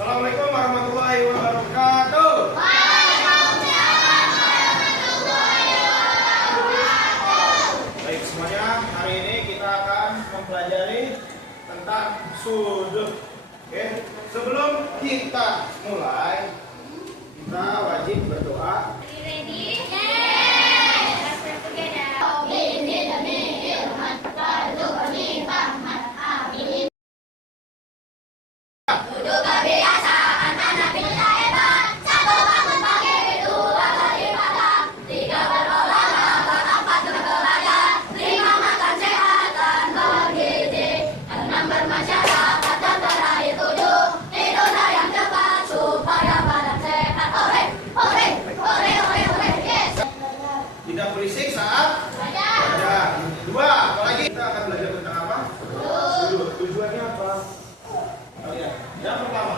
Assalamualaikum warahmatullahi wabarakatuh. Baik semuanya, hari ini kita akan mempelajari tentang sudut. Oke, sebelum kita mulai, kita wajib berdoa. Tidak berisik saat belajar. Dua, apalagi kita akan belajar tentang apa? Sudut. Tujuannya apa? Kalian. Yang pertama,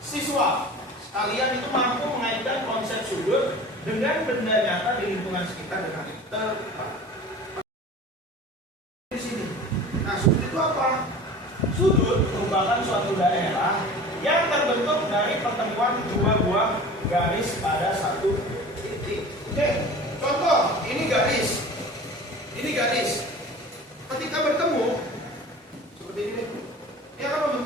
siswa kalian itu mampu mengaitkan konsep sudut dengan benda nyata di lingkungan sekitar dengan tepat. Di sini. Nah, sudut itu apa? Sudut merupakan suatu daerah yang terbentuk dari pertemuan dua buah garis pada satu titik. Oke. Contoh, ini garis. Ini garis. Ketika bertemu seperti ini, ini akan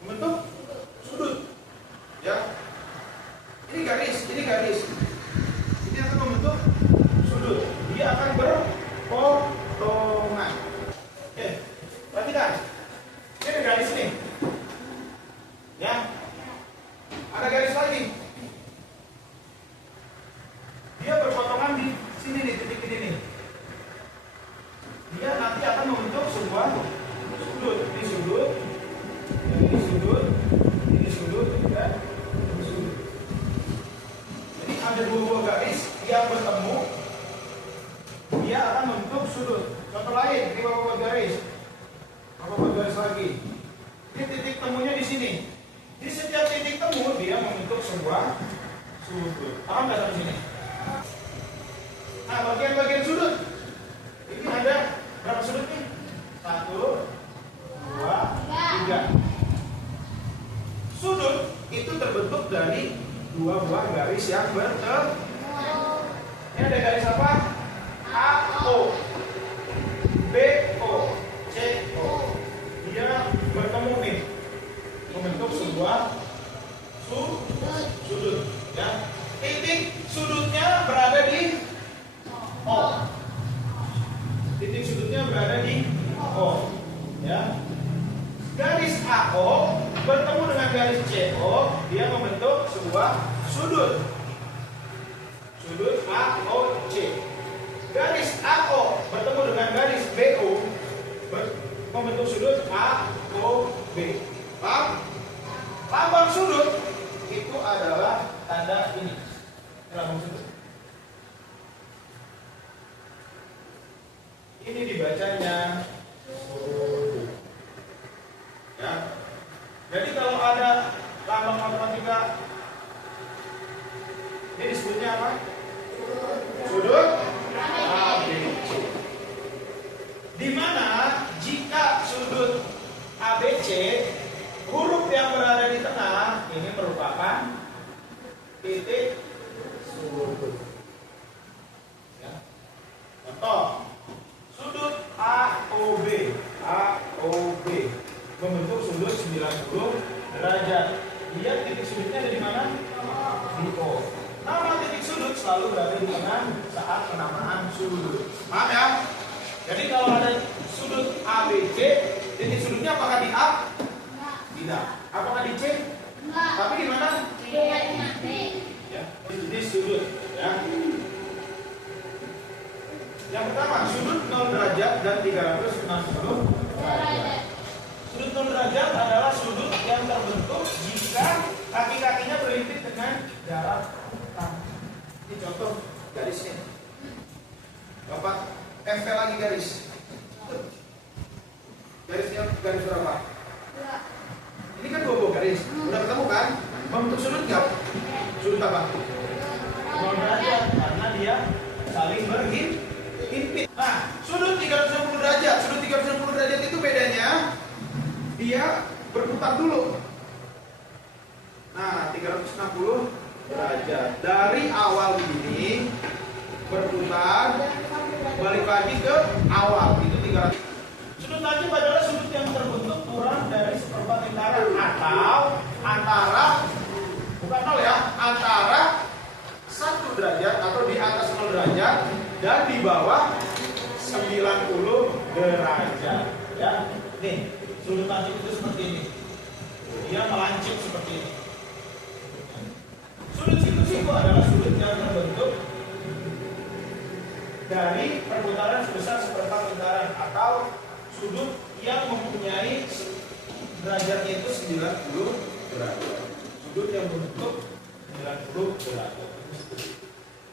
membentuk sudut. Ya. Ini garis, ini garis. Ini akan membentuk sudut. Dia akan berpotongan. Oke. Perhatikan. Ini ada garis nih. Ya. Ada garis lagi. Dia berpotongan di sini nih, titik ini nih. Dia nanti akan membentuk sebuah sudut. Ini sudut, ini sudut, ini sudut, dan ini sudut. Jadi ada dua buah garis yang bertemu, dia akan membentuk sudut. Contoh lain, ini bapak buat garis, bapak buat garis lagi. Ini titik temunya di sini. Di setiap titik temu dia membentuk sebuah sudut. Paham nggak sampai sini? Nah, bagian-bagian sudut ini ada berapa sudut nih? 1, 2, 3. Sudut itu terbentuk dari dua buah garis yang bertemu. Ini ada garis apa? AO, BO, CO. Dia bertemu nih, membentuk sebuah sudut. Ya. Titik sudutnya berada di O. Titik sudutnya berada di O. Ya. Garis AO bertemu dengan garis CO, dia membentuk sebuah sudut. Sudut AOC. Garis AO bertemu dengan garis BO membentuk sudut AOB. Paham? Lambang sudut itu adalah tanda ini. Lambang sudut. Ini dibacanya sudut. Ya. Jadi kalau ada lambang matematika, ini disebutnya apa? Sudut ABC. Di mana jika sudut ABC, huruf yang berada di tengah ini merupakan titik sudut. Ya. Contoh, sudut AOB, AOB membentuk sudut 90 derajat. Dia titik sudutnya ada di mana? Di O. Nama titik sudut selalu berada di tengah saat penamaan sudut. Paham ya? Jadi kalau ada sudut ABC, titik sudutnya apakah di A? Tidak. Apakah di C? Enggak. Tapi di mana? Ya, di sudut. Ya. Yang pertama, sudut 0 derajat dan 360 derajat. Sudut 0 derajat adalah sudut yang terbentuk jika kaki-kakinya berlimpit dengan jarak tangan. Ini contoh garisnya. Bapak tempel lagi garis. Garisnya garis berapa? Ini kan dua buah garis. Udah ketemu kan? Membentuk sudut nggak? Sudut apa? 0 derajat karena dia saling berhimpit. Nah, sudut 360 derajat. Sudut 360 derajat itu bedanya dia berputar. berputar dulu. Nah, 360 derajat. Dari awal begini berputar, balik lagi ke awal. Itu 300. Sudut tajam adalah sudut yang terbentuk kurang dari seperempat lingkaran atau antara, bukan 0 ya, antara 1 derajat atau di atas 0 derajat dan di bawah 90 derajat. Ya, nih sudut tajam itu seperti ini. Dia melancip seperti ini. Sudut siku-siku adalah sudut yang terbentuk dari perputaran sebesar seperempat lingkaran atau sudut yang mempunyai derajatnya itu 90 derajat. Sudut yang membentuk 90 derajat.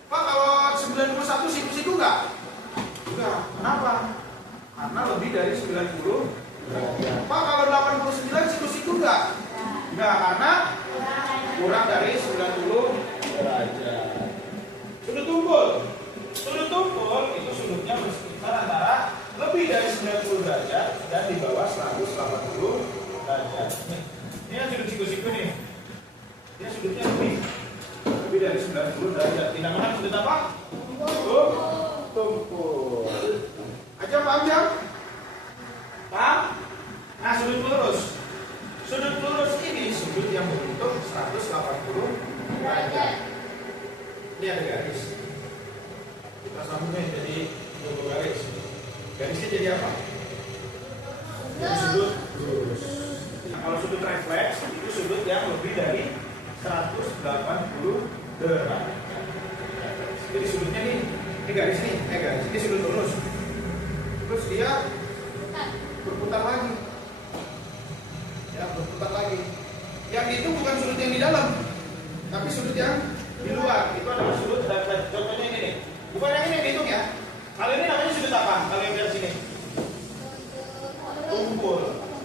Pak, kalau 91 siku-siku enggak? Enggak. Kenapa? Karena lebih dari 90 derajat. Pak, kalau 89 siku-siku enggak? Enggak, karena kurang dari 90 derajat. Sudut tumpul. Sudut tumpul itu sudutnya bersekitar antara lebih dari 90 derajat dan di bawah 180 derajat. Ini yang sudut siku-siku nih. Dia sudutnya lebih dari 90 derajat. Dinamakan sudut apa? Tumpul. Aja paham ya? Paham? Nah, sudut lurus. Sudut lurus ini sudut yang berbentuk 180 derajat. Ini ada garis. Kita sambungin jadi dua garis. Garisnya jadi apa? Jadi sudut lurus. Nah, kalau sudut refleks itu sudut yang lebih dari 180 derajat. Jadi sudutnya nih, ini garis nih, garis. Ini sudut lurus. Terus dia berputar lagi. Ya, berputar lagi. Yang itu bukan sudut yang di dalam, tapi sudut yang di luar. Itu adalah sudut refleks. Contohnya ini nih. Bukan yang ini yang dihitung ya. Kalau ini namanya sudut apa? Kalau yang dari sini tumpul.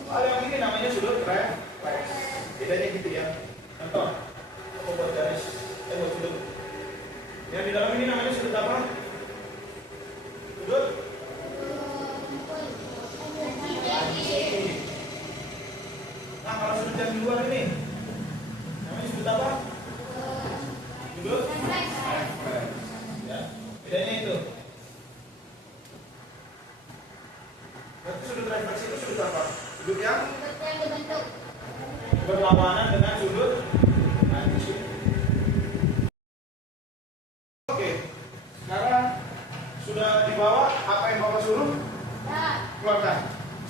Kalau yang ini namanya sudut refleks. Bedanya gitu ya. Contoh, aku buat garis, buat sudut. Yang di dalam ini namanya sudut apa? Sudut. Nah, kalau sudut yang di luar ini namanya sudut apa? Sudut refleks. Ya, bedanya itu. Berarti sudut refleksi itu sudut apa? Sudut yang dibentuk berlawanan dengan sudut lancip. Oke, sekarang sudah dibawa apa yang Bapak suruh? Keluarkan.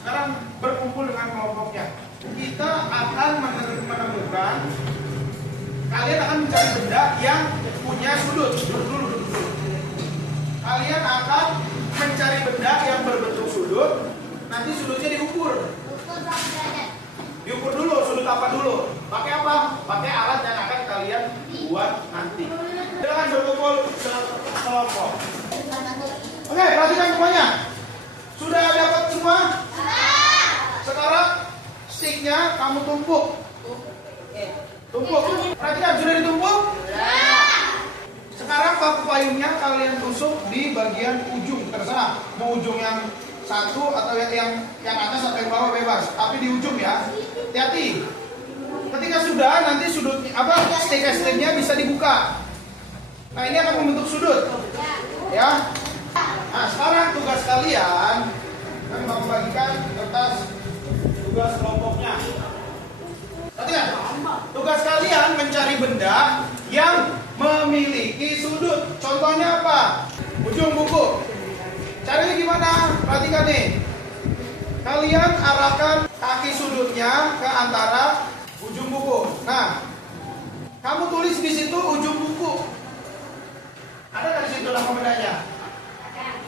Sekarang berkumpul dengan kelompoknya. Kita akan menemukan, kalian akan mencari benda yang punya sudut. Dulu. Kalian akan mencari benda yang berbentuk sudut. Nanti sudutnya diukur. Diukur dulu, sudut apa dulu? Pakai apa? Pakai alat yang akan kalian buat nanti. Silakan berkumpul kelompok. Oke, perhatikan semuanya. Sudah dapat semua? Sekarang sticknya kamu tumpuk. Tumpuk. Perhatikan, sudah ditumpuk? Sekarang paku payungnya kalian tusuk di bagian ujung, terserah. Mau ujung yang satu atau yang atas atau yang bawah bebas, tapi di ujung ya. Hati-hati. Ketika sudah, nanti sudut stick-sticknya bisa dibuka. Nah, ini akan membentuk sudut. Ya. Nah, sekarang tugas kalian kan Bapak bagikan kertas tugas kelompoknya. Perhatikan. Tugas kalian mencari benda yang memiliki sudut. Contohnya apa? Ujung buku. Caranya gimana? Perhatikan nih. Kalian arahkan kaki sudutnya ke antara ujung buku. Nah, kamu tulis di situ ujung buku. Ada nggak di situ nama bendanya?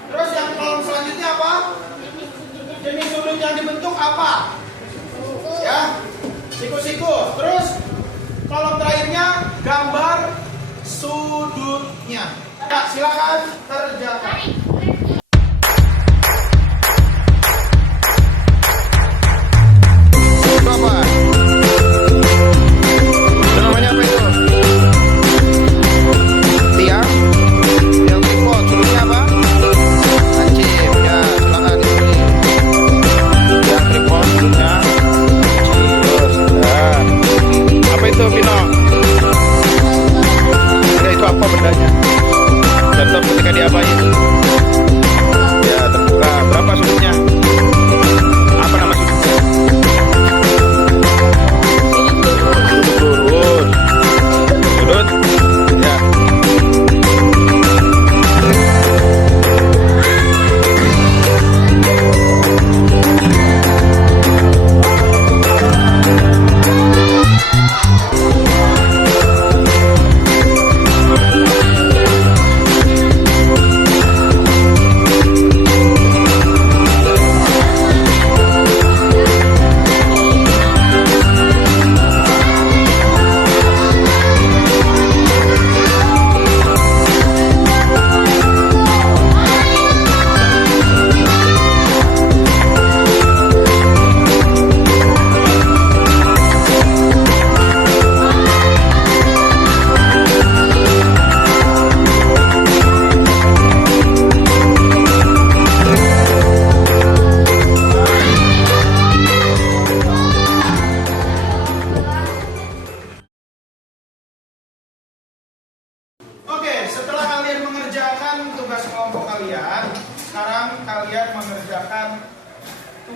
Terus yang kolom selanjutnya apa? Jenis sudut yang dibentuk apa? Ya, siku-siku. Terus kolom terakhirnya gambar sudutnya. Ya, silakan kerjakan. Apa? Itu namanya apa itu? Tiang? Tiang tripod. Sudutnya apa? Lancip. Ya, silakan ini. Tiang tripod sudutnya lancip.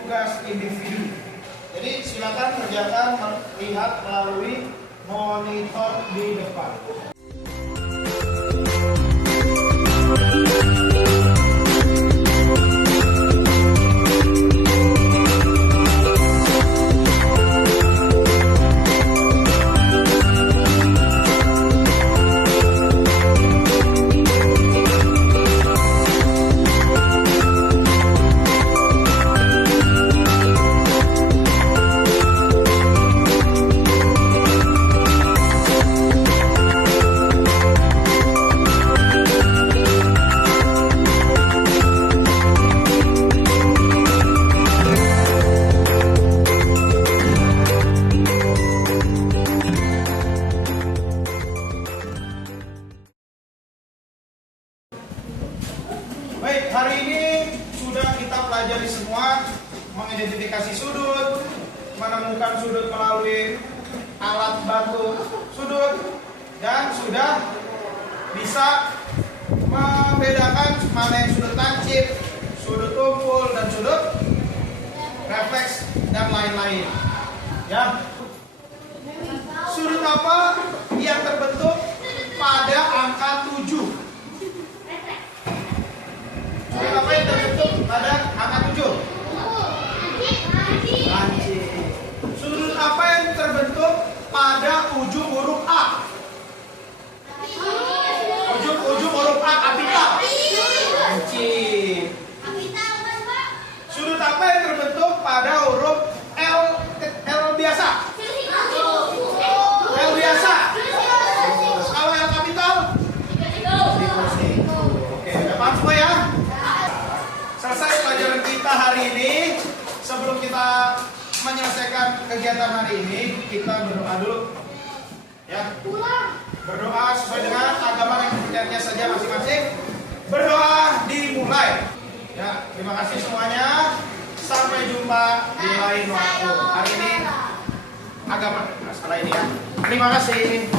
tugas individu. Jadi silakan kerjakan lihat melalui monitor di depan. Baik, hari ini sudah kita pelajari semua mengidentifikasi sudut, menemukan sudut melalui alat bantu sudut, dan sudah bisa membedakan mana yang sudut lancip, sudut tumpul, dan sudut refleks, dan lain-lain. Ya, sudut apa yang terbentuk pada angka 7? Sudut apa yang terbentuk pada angka 7? Lancip. Sudut apa yang terbentuk pada ujung huruf A? Ujung huruf A kapital. Lancip. Sudut apa yang terbentuk pada huruf L biasa? L biasa. Kalau L kapital? Oke, udah paham semua ya? Selesai pelajaran kita hari ini. Sebelum kita menyelesaikan kegiatan hari ini, kita berdoa dulu. Ya. Berdoa sesuai dengan agama yang kepercayaannya saja masing-masing. Berdoa dimulai. Ya, terima kasih semuanya. Sampai jumpa di lain waktu. Hari ini agama. Nah, setelah ini ya. Terima kasih.